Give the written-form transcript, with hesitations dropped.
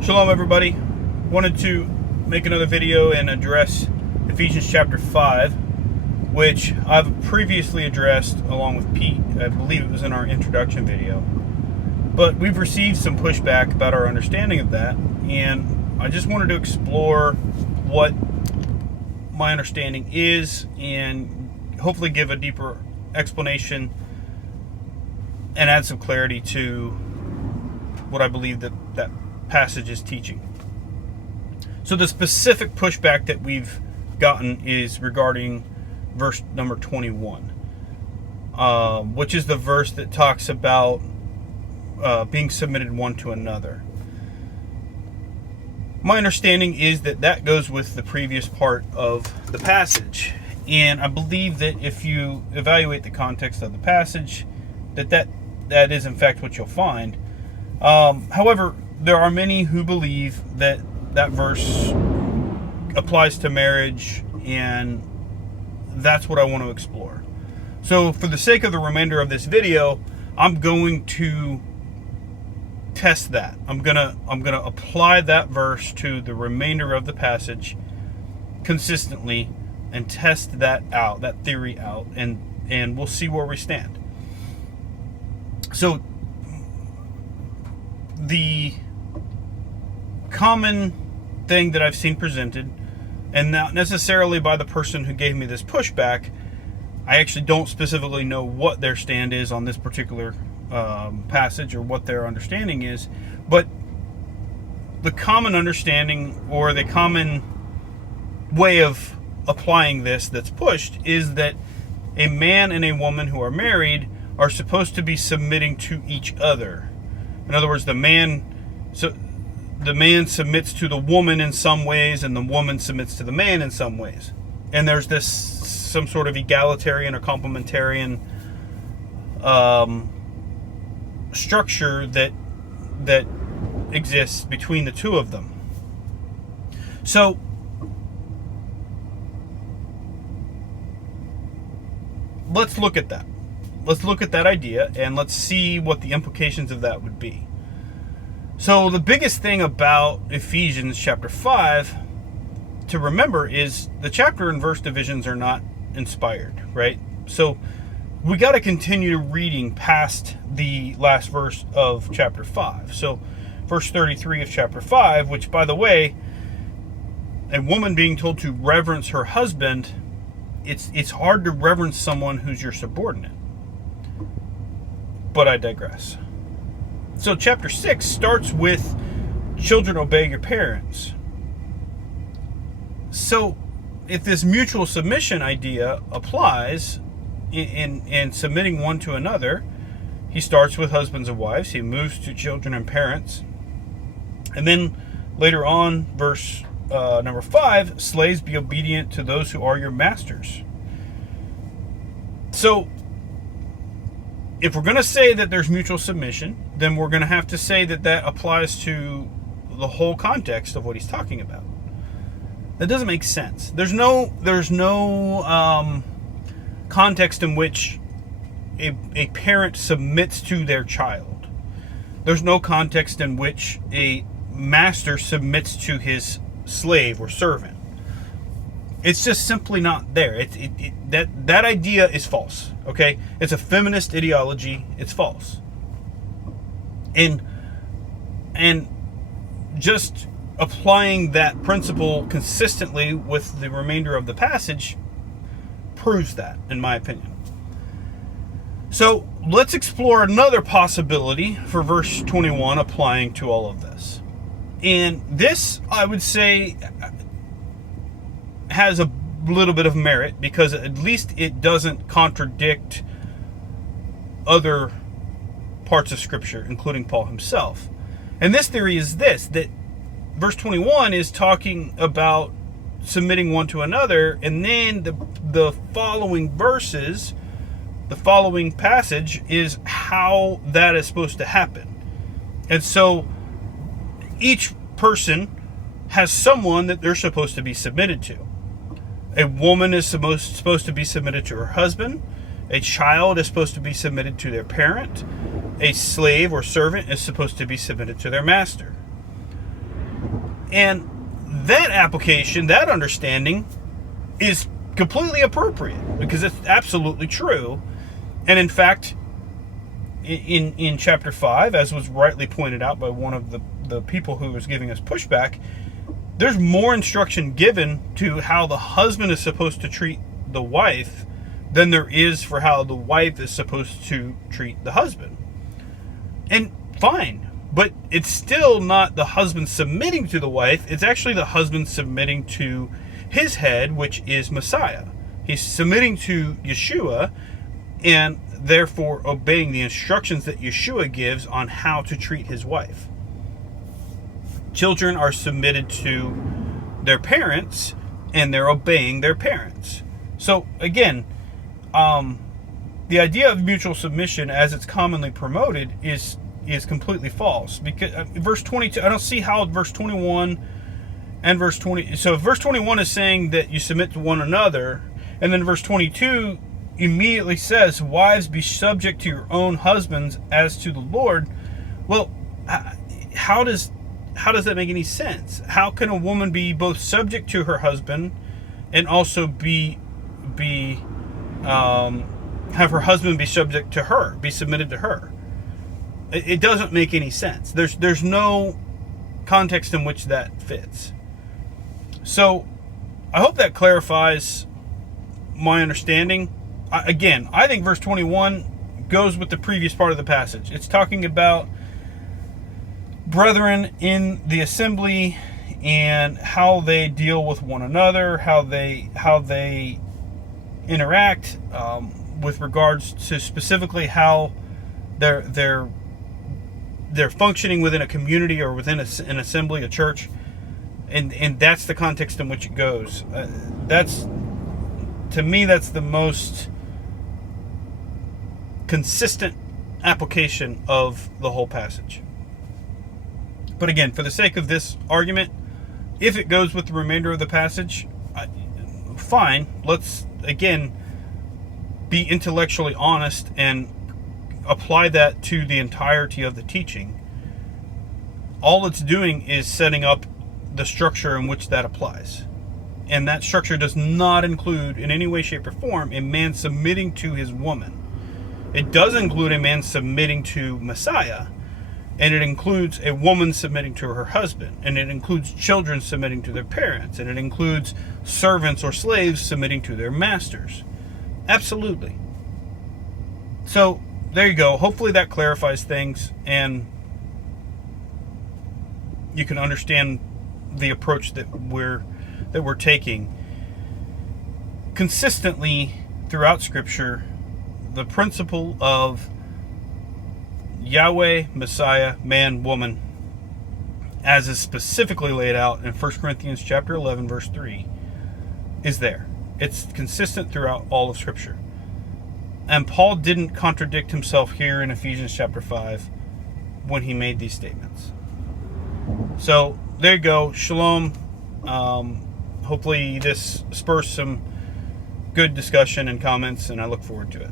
Shalom, everybody. Wanted to make another video and address Ephesians chapter 5, which I've previously addressed along with Pete. I believe it was in our introduction video. But we've received some pushback about our understanding of that, and I just wanted to explore what my understanding is and hopefully give a deeper explanation and add some clarity to what I believe that passage is teaching. So the specific pushback that we've gotten is regarding verse number 21, which is the verse that talks about being submitted one to another. My understanding is that goes with the previous part of the passage, and I believe that if you evaluate the context of the passage, that is in fact what you'll find. However, there are many who believe that verse applies to marriage, and that's what I want to explore. So for the sake of the remainder of this video, I'm going to test that. I'm gonna apply that verse to the remainder of the passage consistently and test that theory out, and we'll see where we stand. So the common thing that I've seen presented, and not necessarily by the person who gave me this pushback, I actually don't specifically know what their stand is on this particular passage or what their understanding is, but the common understanding or the common way of applying this that's pushed is that a man and a woman who are married are supposed to be submitting to each other. In other words, the man submits to the woman in some ways, and the woman submits to the man in some ways. And there's some sort of egalitarian or complementarian structure that exists between the two of them. So let's look at that. Let's look at that idea, and let's see what the implications of that would be. So the biggest thing about Ephesians chapter 5 to remember is the chapter and verse divisions are not inspired, right? So we got to continue reading past the last verse of chapter 5. So verse 33 of chapter 5, which, by the way, a woman being told to reverence her husband, it's hard to reverence someone who's your subordinate. But I digress. So chapter 6 starts with children, obey your parents. So if this mutual submission idea applies in submitting one to another, he starts with husbands and wives. He moves to children and parents. And then later on, verse number 5, slaves, be obedient to those who are your masters. So if we're going to say that there's mutual submission, then we're going to have to say that applies to the whole context of what he's talking about. That doesn't make sense. There's no context in which a parent submits to their child. There's no context in which a master submits to his slave or servant. It's just simply not there. That idea is false. Okay, it's a feminist ideology. It's false. And just applying that principle consistently with the remainder of the passage proves that, in my opinion. So let's explore another possibility for verse 21 applying to all of this. And this, I would say, has a little bit of merit, because at least it doesn't contradict other parts of Scripture, including Paul himself. And this theory is that verse 21 is talking about submitting one to another, and then the following verses, the following passage is how that is supposed to happen. And so each person has someone that they're supposed to be submitted to. A woman is supposed to be submitted to her husband. A child is supposed to be submitted to their parent. A slave or servant is supposed to be submitted to their master. And that application, that understanding, is completely appropriate because it's absolutely true. And in fact, in chapter 5, as was rightly pointed out by one of the people who was giving us pushback, there's more instruction given to how the husband is supposed to treat the wife than there is for how the wife is supposed to treat the husband. And fine, but it's still not the husband submitting to the wife. It's actually the husband submitting to his head, which is Messiah. He's submitting to Yeshua and therefore obeying the instructions that Yeshua gives on how to treat his wife. Children are submitted to their parents and they're obeying their parents. So again, the idea of mutual submission as it's commonly promoted is completely false, because verse 22, I don't see how verse 21 and verse 20, so if verse 21 is saying that you submit to one another, and then verse 22 immediately says, wives, be subject to your own husbands as to the Lord. Well, how does that make any sense? How can a woman be both subject to her husband and also have her husband be subject to her, be submitted to her? It doesn't make any sense. There's no context in which that fits. So I hope that clarifies my understanding. Again, I think verse 21 goes with the previous part of the passage. It's talking about brethren in the assembly and how they deal with one another, how they interact with regards to specifically how they're functioning within a community or within an assembly, a church, and that's the context in which it goes. To me, that's the most consistent application of the whole passage. But again, for the sake of this argument, if it goes with the remainder of the passage, fine. Let's, again, be intellectually honest and apply that to the entirety of the teaching. All it's doing is setting up the structure in which that applies. And that structure does not include, in any way, shape, or form, a man submitting to his woman. It does include a man submitting to Messiah, and it includes a woman submitting to her husband, and it includes children submitting to their parents, and it includes servants or slaves submitting to their masters. Absolutely. So, there you go. Hopefully that clarifies things, and you can understand the approach that we're taking. Consistently throughout Scripture, the principle of Yahweh, Messiah, man, woman, as is specifically laid out in 1 Corinthians chapter 11, verse 3, is there. It's consistent throughout all of Scripture. And Paul didn't contradict himself here in Ephesians chapter 5 when he made these statements. So, there you go. Shalom. Hopefully this spurs some good discussion and comments, and I look forward to it.